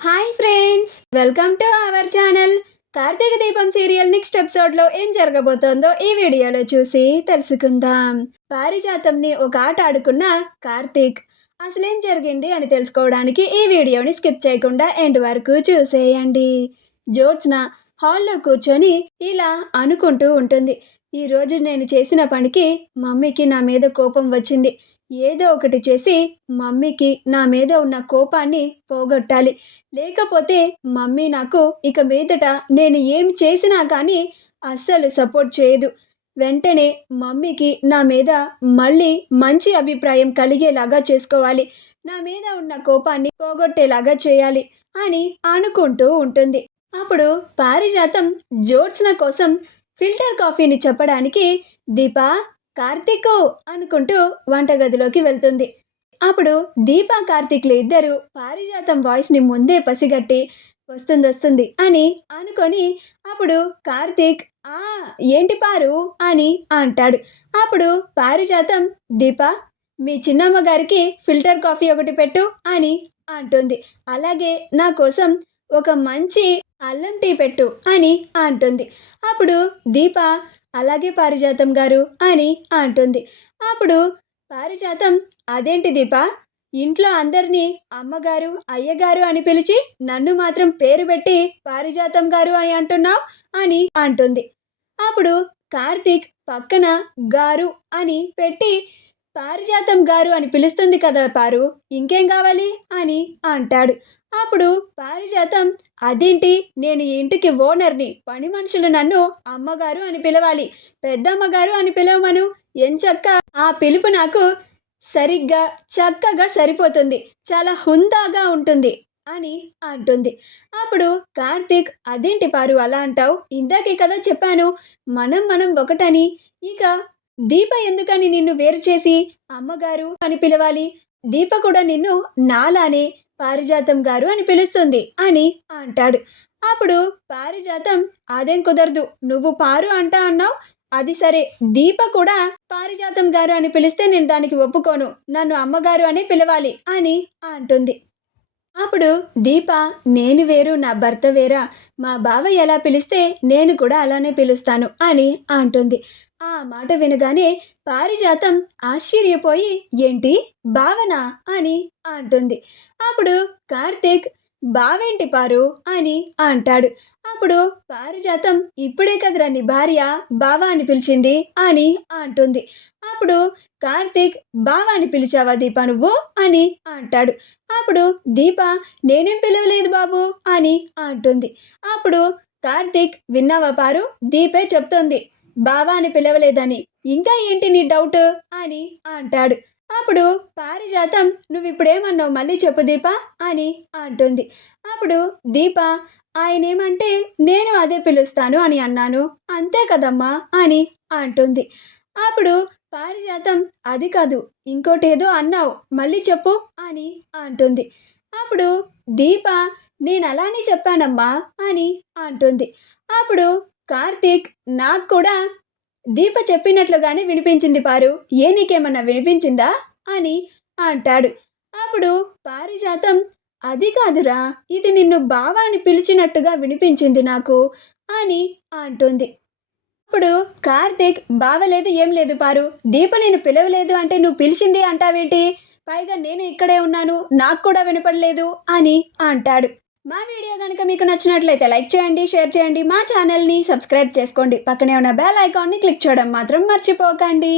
Hi friends, welcome to our channel. Karthika Deepam serial next ఎపిసోడ్లో ఏం జరగబోతోందో ఈ వీడియోలో చూసి తెలుసుకుందాం. పారిజాతంని ఒక ఆట ఆడుకున్న కార్తీక్ అసలేం జరిగింది అని తెలుసుకోవడానికి ఈ వీడియోని స్కిప్ చేయకుండా ఎండ్ వరకు చూసేయండి. జ్యోత్స్న హాల్లో కూర్చొని ఇలా అనుకుంటూ ఉంటుంది. ఈరోజు నేను చేసిన పనికి మమ్మీకి నా మీద కోపం వచ్చింది. ఏదో ఒకటి చేసి మమ్మీకి నా మీద ఉన్న కోపాన్ని పోగొట్టాలి. లేకపోతే మమ్మీ నాకు ఇక మీదట నేను ఏం చేసినా కానీ అస్సలు సపోర్ట్ చేయదు. వెంటనే మమ్మీకి నా మీద మళ్ళీ మంచి అభిప్రాయం కలిగేలాగా చేసుకోవాలి. నా మీద ఉన్న కోపాన్ని పోగొట్టేలాగా చేయాలి అని అనుకుంటూ ఉంటుంది. అప్పుడు పారిజాతం జ్యోత్స్న కోసం ఫిల్టర్ కాఫీని చెప్పడానికి దీపా, కార్తీకు అనుకుంటూ వంటగదిలోకి వెళ్తుంది. అప్పుడు దీపా, కార్తీక్లు ఇద్దరు పారిజాతం వాయిస్ని ముందే పసిగట్టి వస్తుంది అని అనుకొని అప్పుడు కార్తీక్ ఆ ఏంటి పారు అని అంటాడు. అప్పుడు పారిజాతం దీపా, మీ చిన్నమ్మ గారికి ఫిల్టర్ కాఫీ ఒకటి పెట్టు అని అంటుంది. అలాగే నా కోసం ఒక మంచి అల్లం టీ పెట్టు అని అంటుంది. అప్పుడు దీప అలాగే పారిజాతం గారు అని అంటుంది. అప్పుడు పారిజాతం అదేంటి దీప, ఇంట్లో అందరినీ అమ్మగారు అయ్యగారు అని పిలిచి నన్ను మాత్రం పేరు పెట్టి పారిజాతం గారు అని అంటున్నావు అని అంటుంది. అప్పుడు కార్తీక్ పక్కన గారు అని పెట్టి పారిజాతం గారు అని పిలుస్తుంది కదా పారు, ఇంకేం కావాలి అని అంటాడు. అప్పుడు పారిజాతం అదేంటి, నేను ఇంటికి ఓనర్ని, పని మనుషులు నన్ను అమ్మగారు అని పిలవాలి, పెద్దమ్మగారు అని పిలవమను, ఎంచక్క ఆ పిలుపు నాకు సరిగ్గా చక్కగా సరిపోతుంది, చాలా హుందాగా ఉంటుంది అని అంటుంది. అప్పుడు కార్తీక్ అదేంటి పారు అలా అంటావు, ఇందాకే కదా చెప్పాను మనం ఒకటని, ఇక దీప ఎందుకని నిన్ను వేరు చేసి అమ్మగారు అని పిలవాలి, దీప కూడా నిన్ను నాలానే పారిజాతం గారు అని పిలుస్తుంది అని అంటాడు. అప్పుడు పారిజాతం అదేం కుదరదు, నువ్వు పారు అన్నావు, అది సరే, దీప కూడా పారిజాతం గారు అని పిలిస్తే నేను దానికి ఒప్పుకోను, నన్ను అమ్మగారు అని పిలవాలి అని అంటుంది. అప్పుడు దీప నేను వేరు నా భర్త వేరా, మా బావ ఎలా పిలిస్తే నేను కూడా అలానే పిలుస్తాను అని అంటుంది. ఆ మాట వినగానే పారిజాతం ఆశ్చర్యపోయి ఏంటి భావన అని అంటుంది. అప్పుడు కార్తీక్ బావేంటి పారు అని అంటాడు. అప్పుడు పారిజాతం ఇప్పుడే కదరా నీ భార్య బావ అని పిలిచింది అని అంటుంది. అప్పుడు కార్తీక్ బావ అని పిలిచావా దీప నువ్వు అని అంటాడు. అప్పుడు దీప నేనేం పిలవలేదు బాబు అని అంటుంది. అప్పుడు కార్తీక్ విన్నావా పారు, దీపే చెప్తోంది బావా అని పిలవలేదని, ఇంకా ఏంటి నీ డౌట్ అని అంటాడు. అప్పుడు పారిజాతం నువ్విప్పుడేమన్నావు మళ్ళీ చెప్పు దీప అని అంటుంది. అప్పుడు దీప ఆయనేమంటే నేను అదే పిలుస్తాను అని అన్నాను, అంతే కదమ్మా అని అంటుంది. అప్పుడు పారిజాతం అది కాదు ఇంకోటేదో అన్నావు మళ్ళీ చెప్పు అని అంటుంది. అప్పుడు దీప నేను అలానే చెప్పానమ్మా అని అంటుంది. అప్పుడు కార్తీక్ నాకు కూడా దీప చెప్పినట్లుగానే వినిపించింది పారు, ఏ నీకేమన్నా వినిపించిందా అని అంటాడు. అప్పుడు పారిజాతం అది కాదురా, ఇది నిన్ను బావా అని పిలిచినట్టుగా వినిపించింది నాకు అని అంటుంది. అప్పుడు కార్తీక్ బావలేదు ఏం లేదు పారు, దీప నేను పిలవలేదు అంటే నువ్వు పిలిచింది అంటావేంటి, పైగా నేను ఇక్కడే ఉన్నాను నాకు కూడా వినపడలేదు అని అంటాడు. మా వీడియో కనుక మీకు నచ్చినట్లయితే లైక్ చేయండి, షేర్ చేయండి, మా ఛానల్ని సబ్స్క్రైబ్ చేసుకోండి, పక్కనే ఉన్న బెల్ ఐకాన్ని క్లిక్ చేయడం మాత్రం మర్చిపోకండి.